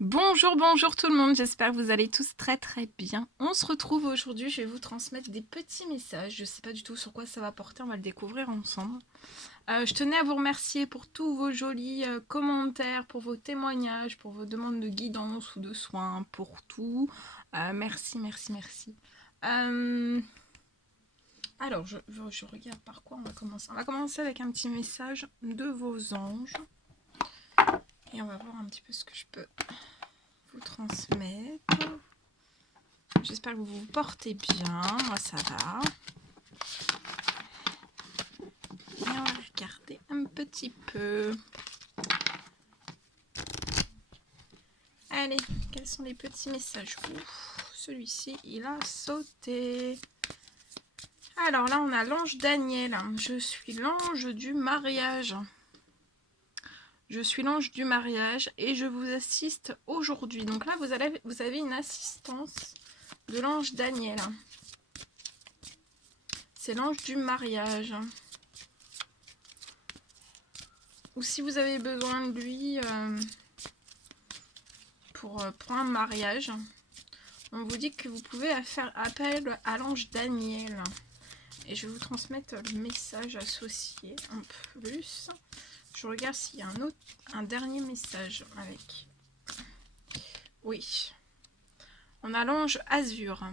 Bonjour, bonjour tout le monde, j'espère que vous allez tous très bien. On se retrouve aujourd'hui, je vais vous transmettre des petits messages, je ne sais pas du tout sur quoi ça va porter, on va le découvrir ensemble. Je tenais à vous remercier pour tous vos jolis commentaires, pour vos témoignages, pour vos demandes de guidance ou de soins, pour tout. Merci. Alors, je regarde par quoi on va commencer. On va commencer avec un petit message de vos anges. Et on va voir un petit peu ce que je peux vous transmettre. J'espère que vous vous portez bien. Moi, ça va. Et on va regarder un petit peu. Allez, quels sont les petits messages? Ouf, celui-ci, il a sauté. Alors là, on a l'ange Daniel. Je suis l'ange du mariage. Je suis l'ange du mariage et je vous assiste aujourd'hui. Donc là, vous avez une assistance de l'ange Daniel. C'est l'ange du mariage. Ou si vous avez besoin de lui pour un mariage, on vous dit que vous pouvez faire appel à l'ange Daniel. Et je vais vous transmettre le message associé en plus. Je regarde s'il y a un dernier message avec. Oui. On a l'ange Azur.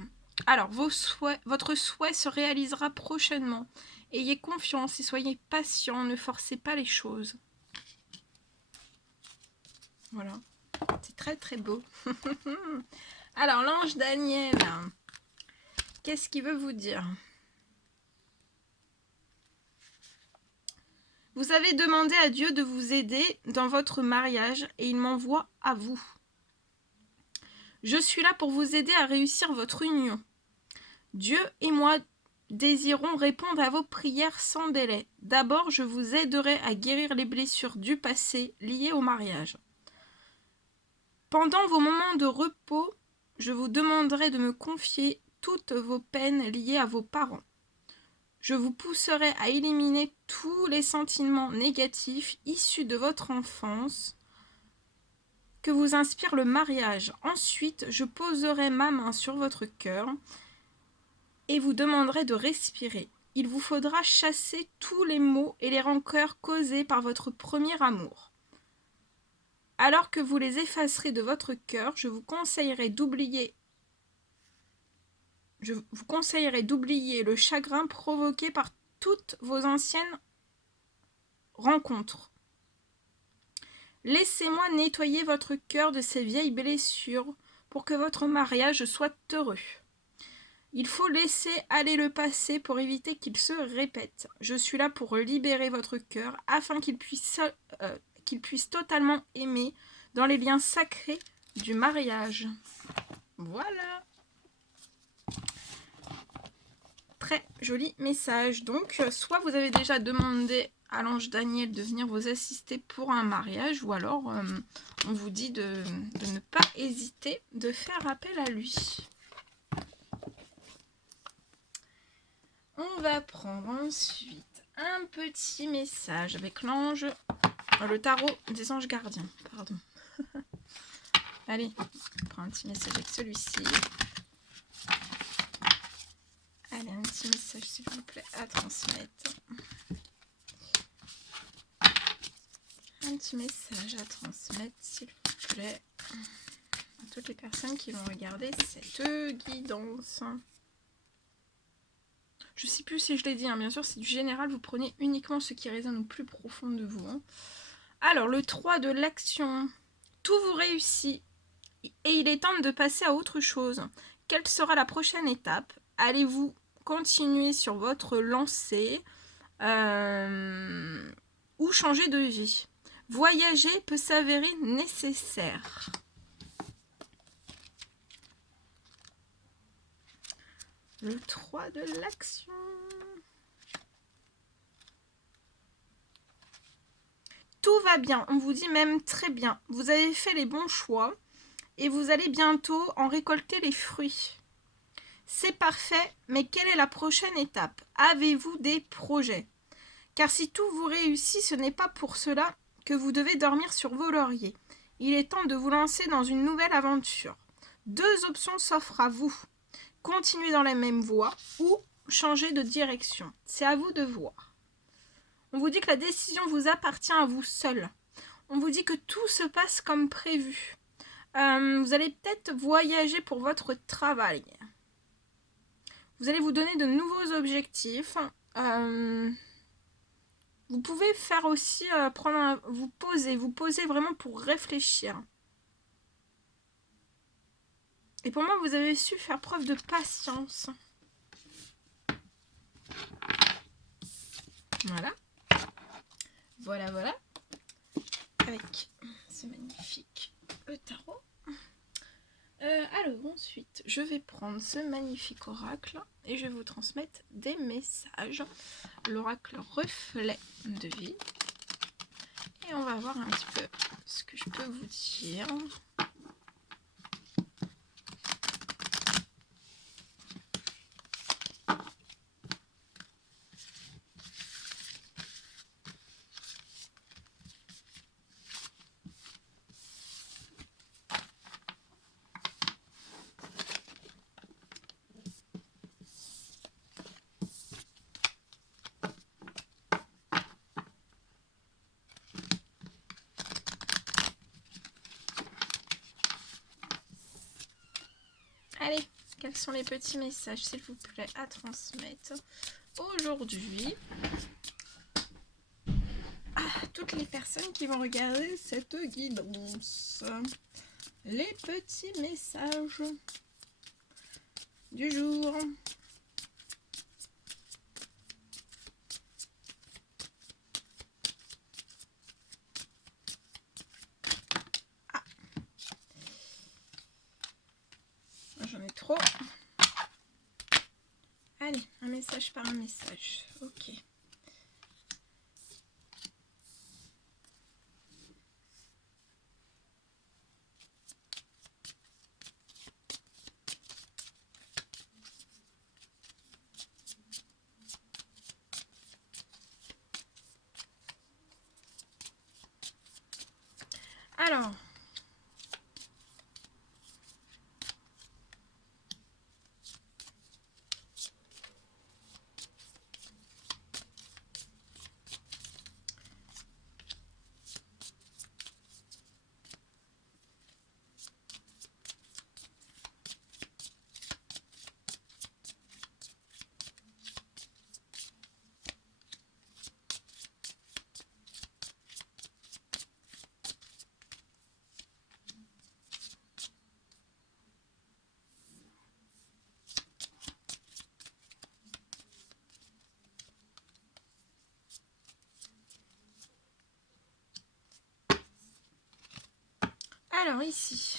Alors, votre souhait se réalisera prochainement. Ayez confiance et soyez patient, ne forcez pas les choses. Voilà. C'est très beau. Alors, l'ange Daniel, qu'est-ce qu'il veut vous dire? Vous avez demandé à Dieu de vous aider dans votre mariage et il m'envoie à vous. Je suis là pour vous aider à réussir votre union. Dieu et moi désirons répondre à vos prières sans délai. D'abord, je vous aiderai à guérir les blessures du passé liées au mariage. Pendant vos moments de repos, je vous demanderai de me confier toutes vos peines liées à vos parents. Je vous pousserai à éliminer tous les sentiments négatifs issus de votre enfance que vous inspire le mariage. Ensuite, je poserai ma main sur votre cœur et vous demanderai de respirer. Il vous faudra chasser tous les maux et les rancœurs causés par votre premier amour. Alors que vous les effacerez de votre cœur, je vous conseillerais d'oublier le chagrin provoqué par toutes vos anciennes rencontres. Laissez-moi nettoyer votre cœur de ces vieilles blessures pour que votre mariage soit heureux. Il faut laisser aller le passé pour éviter qu'il se répète. Je suis là pour libérer votre cœur afin qu'il puisse totalement aimer dans les liens sacrés du mariage. Voilà. Très joli message. Donc, soit vous avez déjà demandé à l'ange Daniel de venir vous assister pour un mariage, ou alors on vous dit de ne pas hésiter de faire appel à lui. On va prendre ensuite un petit message avec le tarot des anges gardiens. Pardon. Allez, on prend un petit message avec celui-ci. Allez, un petit message s'il vous plaît à transmettre. Un petit message à transmettre s'il vous plaît à toutes les personnes qui vont regarder cette guidance. Je ne sais plus si je l'ai dit, bien sûr, c'est du général, vous prenez uniquement ce qui résonne au plus profond de vous. Alors, le 3 de l'action, tout vous réussit et il est temps de passer à autre chose. Quelle sera la prochaine étape? Allez-vous continuer sur votre lancée ou changer de vie? Voyager peut s'avérer nécessaire. Le 3 de l'action. Tout va bien, on vous dit même très bien. Vous avez fait les bons choix et vous allez bientôt en récolter les fruits. C'est parfait, mais quelle est la prochaine étape? Avez-vous des projets? Car si tout vous réussit, ce n'est pas pour cela que vous devez dormir sur vos lauriers. Il est temps de vous lancer dans une nouvelle aventure. 2 options s'offrent à vous. Continuer dans la même voie ou changer de direction. C'est à vous de voir. On vous dit que la décision vous appartient à vous seul. On vous dit que tout se passe comme prévu. Vous allez peut-être voyager pour votre travail. Vous allez vous donner de nouveaux objectifs. Vous pouvez faire aussi vous poser vraiment pour réfléchir. Et pour moi, vous avez su faire preuve de patience. Voilà. Voilà. Avec ce magnifique tarot. Alors ensuite, je vais prendre ce magnifique oracle et je vais vous transmettre des messages. L'oracle reflet de vie. Et on va voir un petit peu ce que je peux vous dire. Allez, quels sont les petits messages, s'il vous plaît, à transmettre aujourd'hui à toutes les personnes qui vont regarder cette guidance. Les petits messages du jour. J'en ai trop. Allez, un message par un message. Ok. Alors. Alors ici,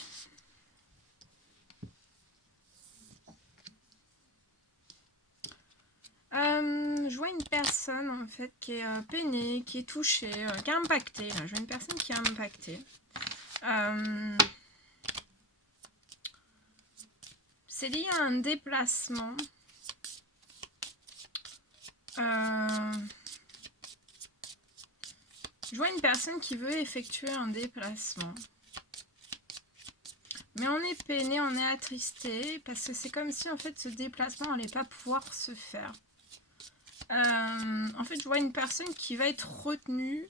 je vois une personne en fait qui est peinée, qui est touchée, qui est impactée. Je vois une personne qui est impactée. C'est lié à un déplacement. Je vois une personne qui veut effectuer un déplacement. Mais on est peiné, on est attristé, parce que c'est comme si en fait ce déplacement n'allait pas pouvoir se faire. En fait, je vois une personne qui va être retenue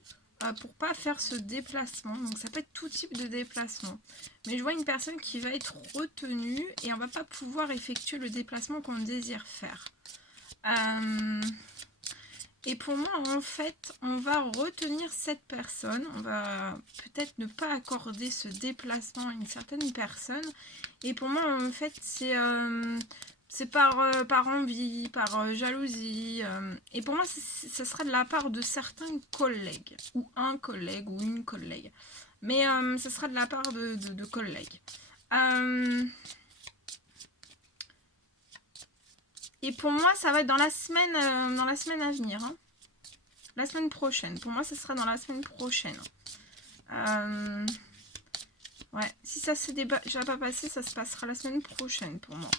pour pas faire ce déplacement. Donc ça peut être tout type de déplacement. Mais je vois une personne qui va être retenue et on va pas pouvoir effectuer le déplacement qu'on désire faire. Et pour moi, en fait, on va retenir cette personne. On va peut-être ne pas accorder ce déplacement à une certaine personne. Et pour moi, en fait, c'est par envie, par jalousie. Et pour moi, ce sera de la part de certains collègues. Ou un collègue, ou une collègue. Mais ce sera de la part de collègues. Et pour moi, ça va être dans la semaine à venir. Hein. La semaine prochaine. Pour moi, ce sera dans la semaine prochaine. Ouais, si ça s'est déjà pas passé, ça se passera la semaine prochaine pour moi.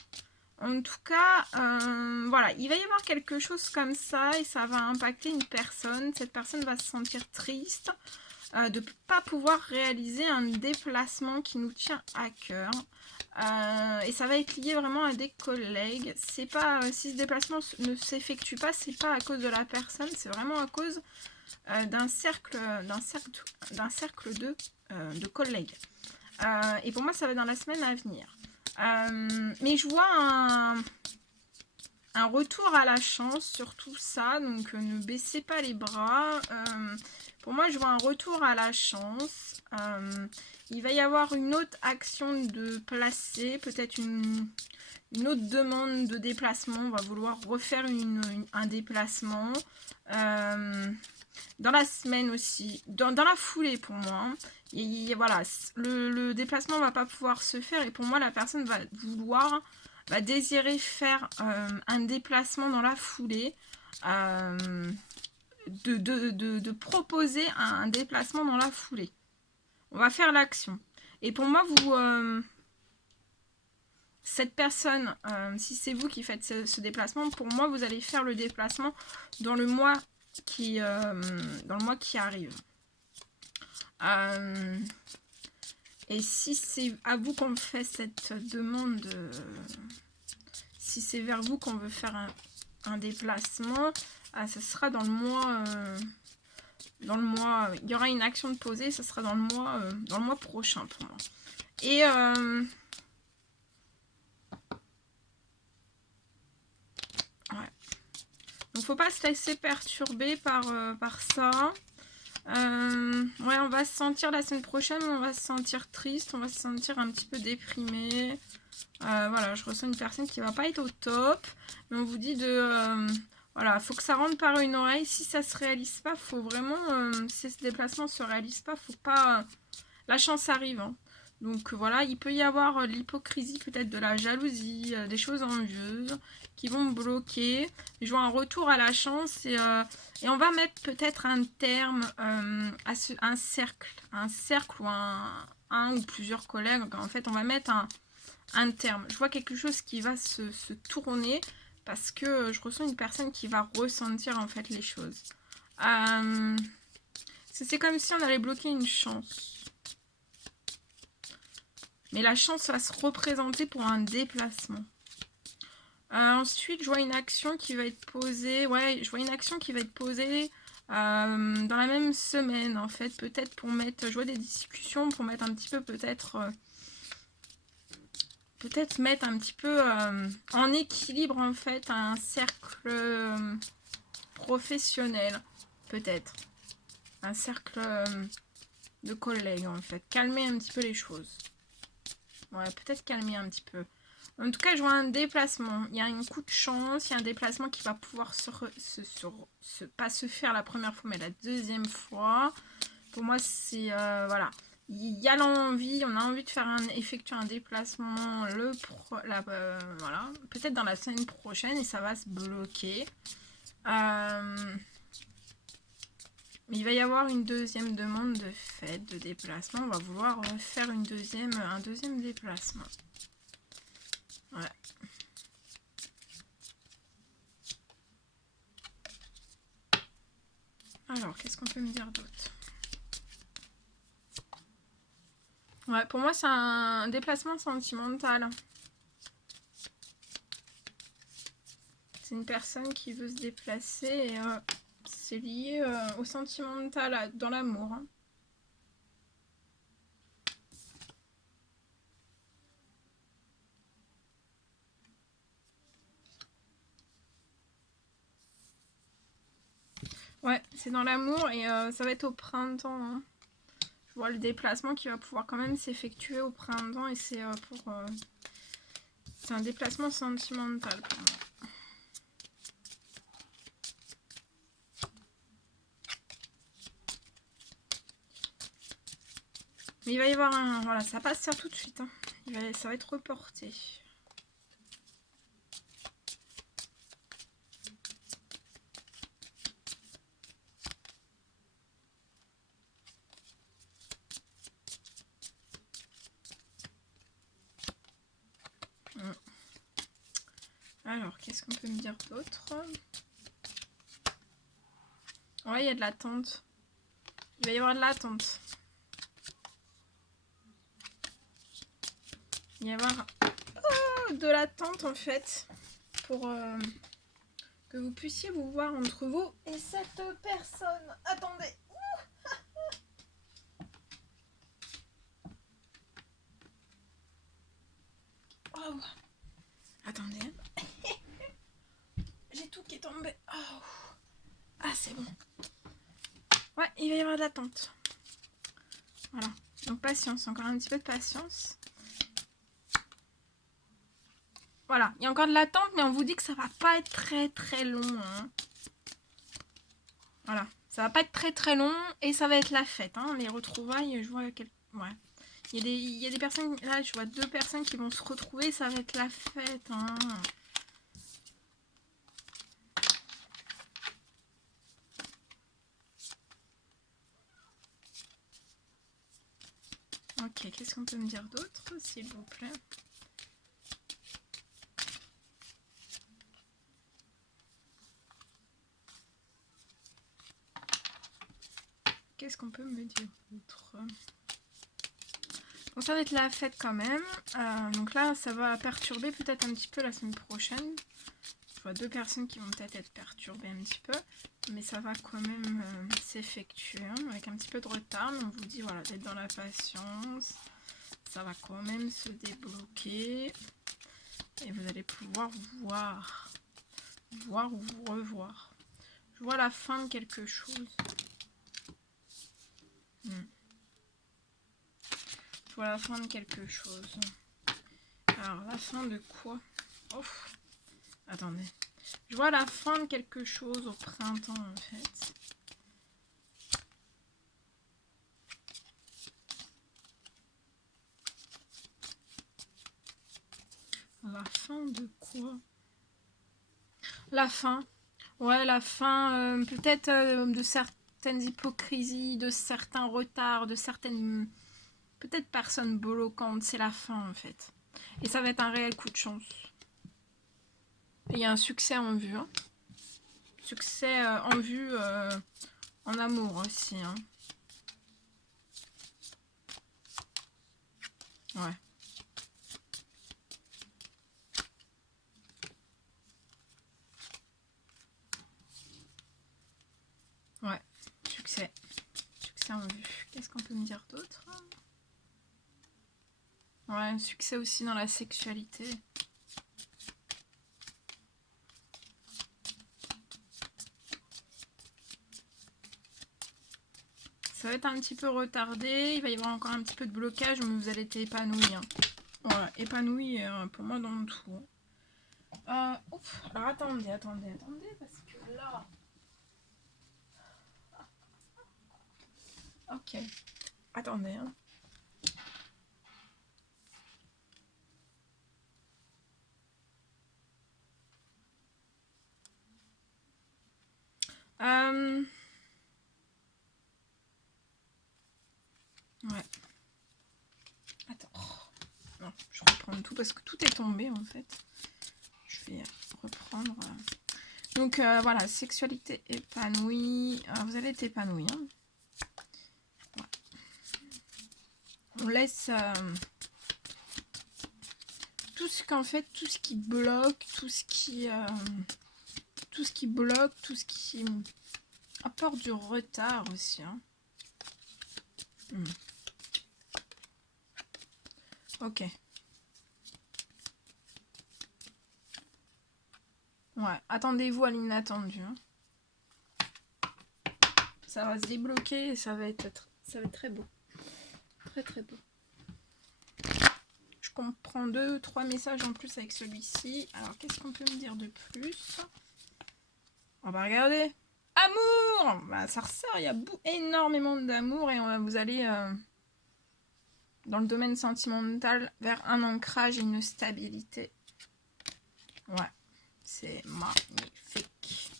En tout cas, voilà, il va y avoir quelque chose comme ça et ça va impacter une personne. Cette personne va se sentir triste. de ne pas pouvoir réaliser un déplacement qui nous tient à cœur. Et ça va être lié vraiment à des collègues. C'est pas si ce déplacement ne s'effectue pas, c'est pas à cause de la personne, c'est vraiment à cause d'un cercle de collègues. Et pour moi, ça va dans la semaine à venir. Mais je vois un retour à la chance sur tout ça, donc ne baissez pas les bras. Pour moi, je vois un retour à la chance. Il va y avoir une autre action de placer, peut-être une autre demande de déplacement. On va vouloir refaire un déplacement. Dans la semaine aussi, dans la foulée pour moi. Et voilà, le déplacement va pas pouvoir se faire et pour moi la personne va désirer faire un déplacement dans la foulée, de proposer un déplacement dans la foulée. On va faire l'action. Et pour moi, cette personne, si c'est vous qui faites ce déplacement, pour moi, vous allez faire le déplacement dans le mois qui arrive. Et si c'est à vous qu'on fait cette demande, si c'est vers vous qu'on veut faire un déplacement, ce sera dans le mois. Il y aura une action de poser, ce sera dans le mois prochain pour moi. Et ouais. Donc faut pas se laisser perturber par ça. Ouais, on va se sentir la semaine prochaine, on va se sentir triste, on va se sentir un petit peu déprimé. Voilà, je ressens une personne qui va pas être au top. Mais on vous dit voilà, faut que ça rentre par une oreille. Si ça se réalise pas, faut vraiment, si ce déplacement se réalise pas, faut pas. La chance arrive. Hein. Donc voilà, il peut y avoir l'hypocrisie, peut-être de la jalousie, des choses envieuses qui vont me bloquer. Je vois un retour à la chance et on va mettre peut-être un terme à un cercle ou un ou plusieurs collègues. En fait, on va mettre un terme. Je vois quelque chose qui va se tourner parce que je ressens une personne qui va ressentir en fait les choses. C'est comme si on allait bloquer une chance. Mais la chance va se représenter pour un déplacement. Ensuite, je vois une action qui va être posée. Ouais, je vois une action qui va être posée dans la même semaine, en fait. Peut-être pour mettre... Je vois des discussions pour mettre un petit peu, peut-être mettre un petit peu en équilibre, en fait, un cercle professionnel. Peut-être. Un cercle de collègues, en fait. Calmer un petit peu les choses. Ouais, peut-être calmer un petit peu. En tout cas, je vois un déplacement. Il y a un coup de chance. Il y a un déplacement qui va pouvoir pas se faire la première fois, mais la deuxième fois. Pour moi, c'est... voilà. Il y a l'envie. On a envie de faire effectuer un déplacement. Voilà. Peut-être dans la semaine prochaine. Et ça va se bloquer. Il va y avoir une deuxième demande de fait, de déplacement. On va vouloir faire un deuxième déplacement. Ouais. Alors, qu'est-ce qu'on peut me dire d'autre? Ouais, pour moi, c'est un déplacement sentimental. C'est une personne qui veut se déplacer et c'est lié au sentimental, dans l'amour. Hein. Ouais, c'est dans l'amour et ça va être au printemps. Hein. Je vois le déplacement qui va pouvoir quand même s'effectuer au printemps et c'est c'est un déplacement sentimental pour moi. Mais il va y avoir un... Voilà, ça passe ça tout de suite. Hein. Ça va être reporté. Alors, qu'est-ce qu'on peut me dire d'autre? Ouais, il y a de l'attente. Il va y avoir de l'attente. Il va y avoir de l'attente en fait pour que vous puissiez vous voir entre vous et cette personne. Attendez. Oh. Attendez. J'ai tout qui est tombé. Oh. Ah, c'est bon. Ouais, il va y avoir de l'attente. Voilà. Donc patience, encore un petit peu de patience. Voilà, il y a encore de l'attente, mais on vous dit que ça va pas être très très long. Hein. Voilà, ça va pas être très très long et ça va être la fête. Hein. Les retrouvailles, je vois quelques... Ouais. Il y a des personnes, là je vois 2 personnes qui vont se retrouver, ça va être la fête. Hein. Ok, qu'est-ce qu'on peut me dire d'autre, s'il vous plaît? Qu'est-ce qu'on peut me dire d'autre? Bon, ça va être la fête quand même. Donc là, ça va perturber peut-être un petit peu la semaine prochaine. Je vois 2 personnes qui vont peut-être être perturbées un petit peu. Mais ça va quand même s'effectuer hein, avec un petit peu de retard. Mais on vous dit voilà, d'être dans la patience. Ça va quand même se débloquer. Et vous allez pouvoir voir ou vous revoir. Je vois la fin de quelque chose. Je vois la fin de quelque chose. Alors, la fin de quoi? Oh, attendez. Je vois la fin de quelque chose au printemps, en fait. La fin de quoi? La fin. Ouais, la fin, peut-être de certaines hypocrisies, de certains retards, de certaines... Peut-être personnes bloquantes. C'est la fin, en fait. Et ça va être un réel coup de chance. Et il y a un succès en vue. Hein. Succès en vue en amour aussi. Hein. Ouais. Ouais. Succès. Succès en vue. Qu'est-ce qu'on peut me dire d'autre? Ouais, un succès aussi dans la sexualité. Ça va être un petit peu retardé, il va y avoir encore un petit peu de blocage, mais vous allez être épanoui. Hein. Voilà, épanoui pour moi dans le tout. Ouf, alors attendez, parce que là... Ok, attendez. Hein. Ouais. Attends. Non, je reprends tout parce que tout est tombé en fait. Je vais reprendre. Donc voilà, sexualité épanouie. Vous allez être épanoui. Hein. Ouais. On laisse tout ce qu'en fait, tout ce qui bloque, tout ce qui bloque, tout ce qui apporte du retard aussi. Hein. Ok. Ouais, attendez-vous à l'inattendu. Hein. Ça va se débloquer et ça va être très beau. Très très beau. Je comprends 2-3 messages en plus avec celui-ci. Alors, qu'est-ce qu'on peut me dire de plus? On va regarder. Amour! Bah, ça ressort, il y a énormément d'amour et vous allez dans le domaine sentimental vers un ancrage et une stabilité. Ouais, c'est magnifique.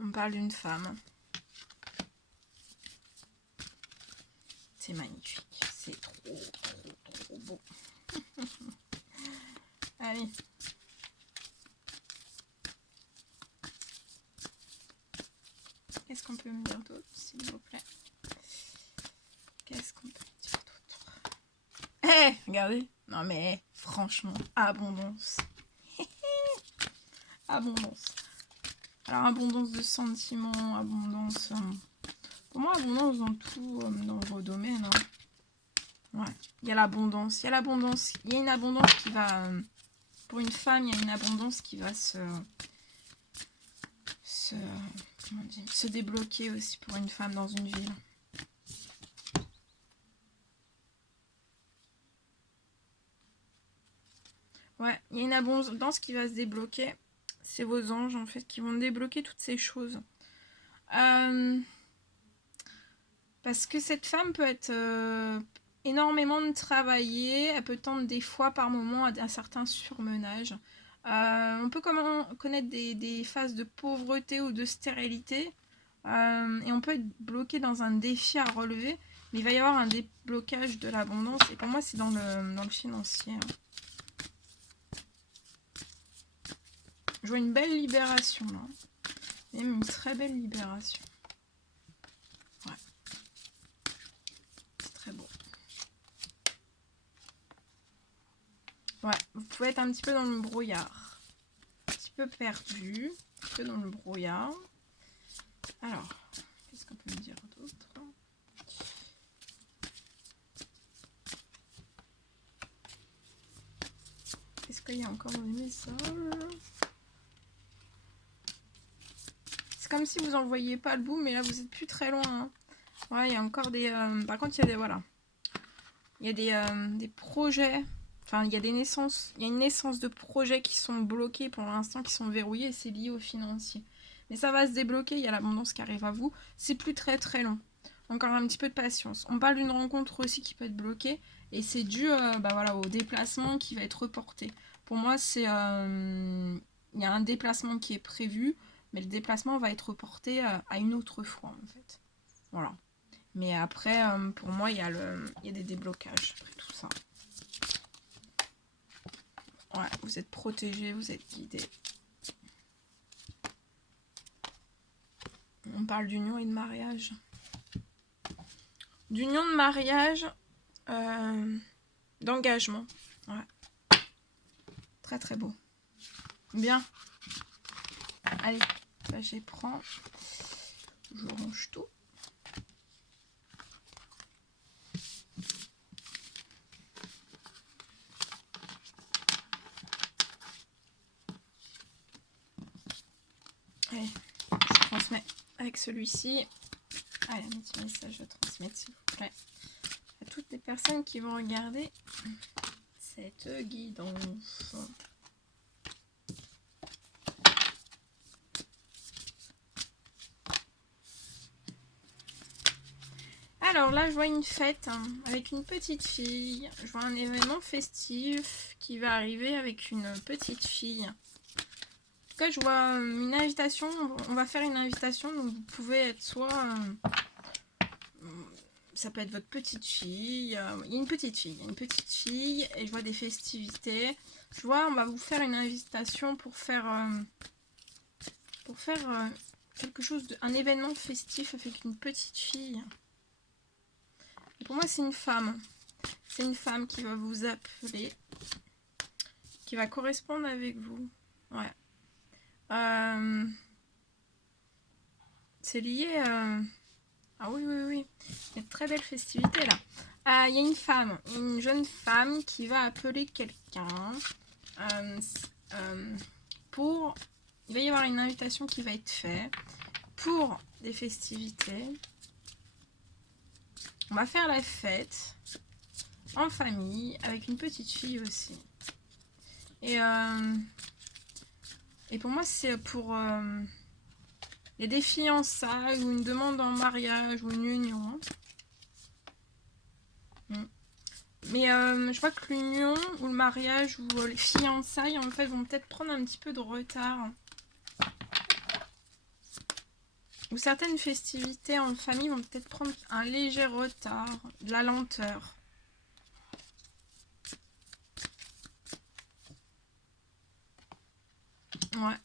On parle d'une femme. C'est magnifique. C'est trop beau. Allez. Qu'est-ce qu'on peut me dire d'autre? Qu'est-ce qu'on peut dire d'autre? Eh, regardez. Non mais, franchement, abondance. Abondance. Alors, abondance de sentiments, abondance... pour moi, abondance dans tout, dans vos domaines. Hein. Ouais. Il y a l'abondance. Il y a l'abondance. Il y a une abondance qui va... pour une femme, il y a une abondance qui va se débloquer aussi pour une femme dans une ville. Ouais, il y a une abondance qui va se débloquer. C'est vos anges, en fait, qui vont débloquer toutes ces choses. Parce que cette femme peut être énormément travaillée. Elle peut tendre des fois, par moment, à un certain surmenage. On peut connaître des phases de pauvreté ou de stérilité. Et on peut être bloqué dans un défi à relever. Mais il va y avoir un déblocage de l'abondance. Et pour moi, c'est dans le financier. Je vois une belle libération là. Même une très belle libération. Ouais. C'est très beau. Ouais, vous pouvez être un petit peu dans le brouillard. Un petit peu perdu. Un petit peu dans le brouillard. Alors, qu'est-ce qu'on peut me dire d'autre? Est-ce qu'il y a encore des messages? C'est comme si vous en voyiez pas le bout, mais là vous êtes plus très loin. Hein. Ouais, il y a encore des... par contre, il y a des... Voilà. Il y a des projets... Enfin, il y a des naissances... Il y a une naissance de projets qui sont bloqués pour l'instant, qui sont verrouillés, et c'est lié au financier. Mais ça va se débloquer, il y a l'abondance qui arrive à vous. C'est plus très très long. Encore un petit peu de patience. On parle d'une rencontre aussi qui peut être bloquée, et c'est dû voilà, au déplacement qui va être reporté. Pour moi, c'est... il y a un déplacement qui est prévu, mais le déplacement va être reporté à une autre fois, en fait. Voilà. Mais après, pour moi, il y a des déblocages après tout ça. Ouais, vous êtes protégés, vous êtes guidés. On parle d'union et de mariage. D'union, de mariage, d'engagement. Ouais. Très très beau. Bien. Allez, là j'y prends. Je range tout. Allez, je transmets avec celui-ci. Allez, un petit message à transmettre s'il vous plaît. À toutes les personnes qui vont regarder cette guidance. Alors là, je vois une fête hein, avec une petite fille. Je vois un événement festif qui va arriver avec une petite fille. En tout cas, je vois une invitation. On va faire une invitation. Donc, vous pouvez être soit... ça peut être votre petite fille. Il y a une petite fille. Il y a une petite fille. Et je vois des festivités. Je vois, on va vous faire une invitation pour faire... quelque chose un événement festif avec une petite fille. Pour moi, c'est une femme. C'est une femme qui va vous appeler, qui va correspondre avec vous. Ouais. C'est lié... Ah oui, oui, oui. Il y a de très belles festivités là. Il y a une femme, une jeune femme qui va appeler quelqu'un pour... Il va y avoir une invitation qui va être faite pour des festivités. On va faire la fête en famille avec une petite fille aussi. Et pour moi, c'est pour des fiançailles ou une demande en mariage ou une union. Mais je vois que l'union ou le mariage ou les fiançailles, en fait, vont peut-être prendre un petit peu de retard. Ou certaines festivités en famille vont peut-être prendre un léger retard, de la lenteur. Ouais.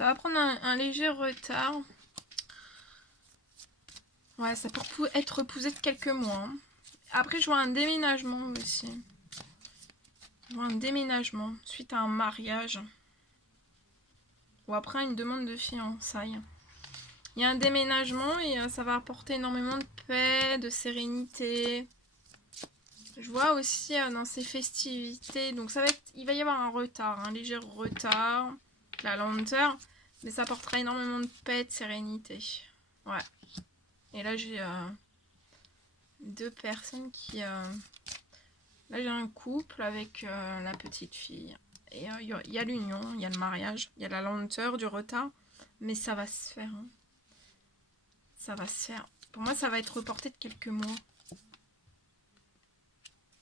Ça va prendre un léger retard. Ouais, ça peut être repoussé de quelques mois. Hein. Après, je vois un déménagement aussi. Je vois un déménagement suite à un mariage. Ou après une demande de fiançailles. Il y a un déménagement et ça va apporter énormément de paix, de sérénité. Je vois aussi dans ces festivités, donc ça va être, il va y avoir un retard, un léger retard, la lenteur, mais ça apportera énormément de paix, de sérénité. Ouais. Et là j'ai deux personnes qui... Là j'ai un couple avec la petite fille. Et il y a l'union, il y a le mariage, il y a la lenteur, du retard, mais ça va se faire. Hein. Ça va se faire. Pour moi ça va être reporté de quelques mois.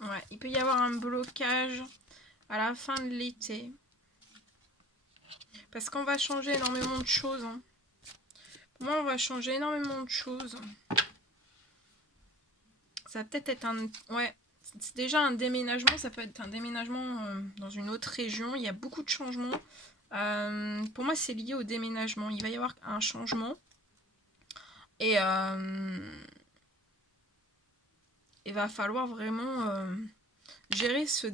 Ouais, il peut y avoir un blocage à la fin de l'été. Parce qu'on va changer énormément de choses. Hein. Pour moi, on va changer énormément de choses. Ça va peut-être être un... Ouais, c'est déjà un déménagement. Ça peut être un déménagement dans une autre région. Il y a beaucoup de changements. Pour moi, c'est lié au déménagement. Il va y avoir un changement. Et il va falloir vraiment gérer ce